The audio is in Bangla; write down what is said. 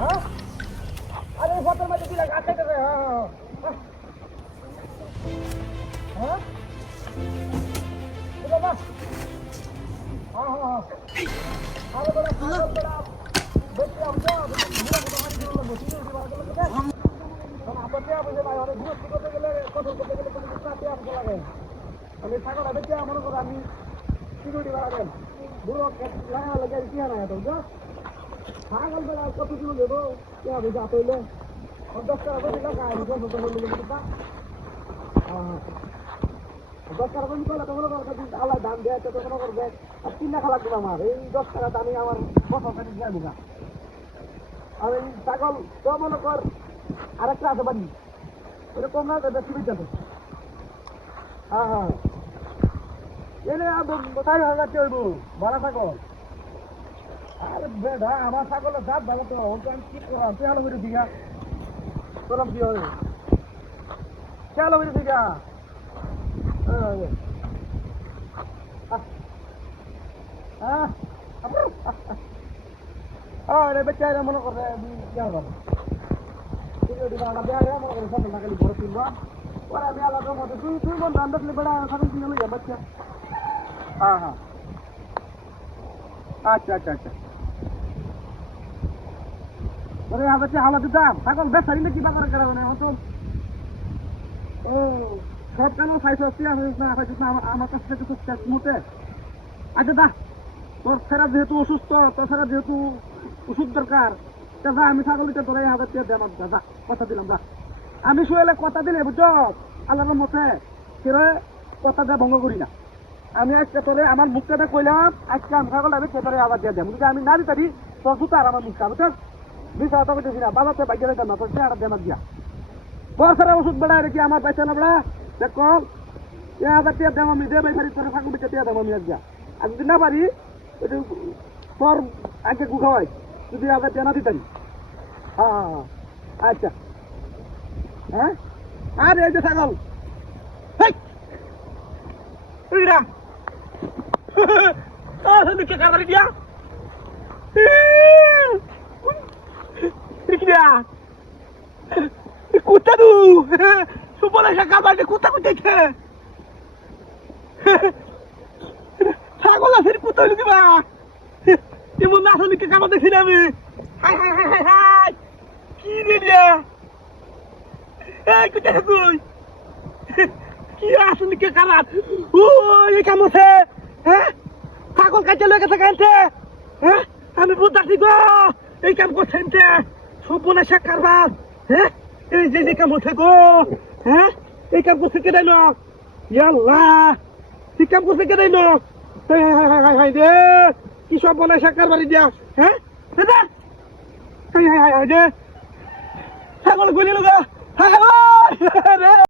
হ্যাঁ আরে ফটোর মধ্যে দিলা গাছে করে হ্যাঁ বাবা হ্যাঁ হ্যাঁ আরে বড় বড় বেশি আমজা বুড়া বুড়া মারি দিল বসি দিবা গেল কোথায় আপনি আপনি ভাই অনেক ঘুরতে করতে গেলে কত করতে গেলে কোনো চাপে আসতে লাগে আমি ছাগলটা বেঁচে মনে করো আমি সিকিউরিটি বাড়াবেন বুড়ো লাগা লাগে কি না তো ছাগল বেড়া কত কিলো দেবো কে হবে যা তৈলে 10 টাকা করে লাগা আমি কত তো বললি কিটা হ্যাঁ 10 টাকা করে কইলা তো মনে করো যদি আল্লাহ দাম দেয় তো কোনো করবে আর 3 টাকা লাগবে আমার এই 10 টাকা দামই আমার বছর কাটি যাবো না আমি ছাগল তো মনে কর আরেকটা আছে বাড়ি ওটা কম না বেশি বেচাতে হ্যাঁ হ্যাঁ এনে কোথায় হাজার হইব ভাড়া ছাগল আরে বেডা আমার ছাগলের দাঁত ভালো তো ওটা আমি কি করলাম তুই আলো করে দিঘা তোলাম কি হবে কে আলো করে দিঘা আরে বেচারা মনে করে কি হবে আমি আলাদা মতো তুই মন দান দেখলে বেড়া ছাগল কিনে লইয়া বাচ্চা হ্যাঁ হ্যাঁ আচ্ছা আচ্ছা আচ্ছা ওরে আবার হালাতে দাম ছাগল বেচারি নাকি বাজারে করা মানে হতো ও সব কেন খাইছ না খাইছ না আমার কাছ থেকে কিছু শেষ মতে আচ্ছা দা তোর ফেরা যেহেতু অসুস্থ তোর ফেরা যেহেতু ওষুধ দরকার তা যা আমি ছাগলিতে তোর 1000 টাকা দেব দাদা কথা দিলাম দা আমি শুয়েলে কথা দিলে বুঝছ আল্লাহর মতে কেরে কথা দেয়া ভঙ্গ করি না আমি আজকে তোরে আমার মুখটা কইলাম আজকে আমি ছাগল আমি তোরে আবার দিয়ে দেব যদি আমি না দিতে পারি তোর জুতো আর আমার মুখটা বুঝছ বিষয় তো বুঝেছি না বাবাতে বাইকে দিতাম না তোর চেহারা দেমার দিয়া তোর ফেরা ওষুধ বেড়ায় রেখে আমার পয়সা না বেড়া দেখ 1000 টাকা দেব আমি দেবে খালি তোর ছাগল বেচে দিয়ে দেব আমি আজকে আর যদি না পারি তোর আগে গু খাওয়াই যদি 1000 টাকা না দিতাম হ্যাঁ আচ্ছা হ্যাঁ আরে এই যে ছাগল দিয়া কুত্তা দু সুবলে কাবারে কুত্তা কুত্তাইছে ছাগল আছে কুত্তা হইল দিবা এমন না আসলে কাবা দেখছি না আমি high high high high high কি রে দিয়া এই কুত্তা কই কি আসলে কে কারাত ও এই কাম আছে হ্যাঁ ছাগল কাটে লয়ে গেছে কানতে হ্যাঁ আমি বুঝাছি গো এই কাম করছেন তে সুবলে কারবার হ্যাঁ এই যে কাম হচ্ছে গো হ্যাঁ এই কাম করছে কে দাইলো ইয়াল্লাহ কি কাম করছে কে দাইলো হাই হাই হাই হাই রে কি সব বলে সাকার বাড়ি দিয়া হ্যাঁ দাদা হাই হাই হাই রে ছাগল গলি লগা হাই হাই রে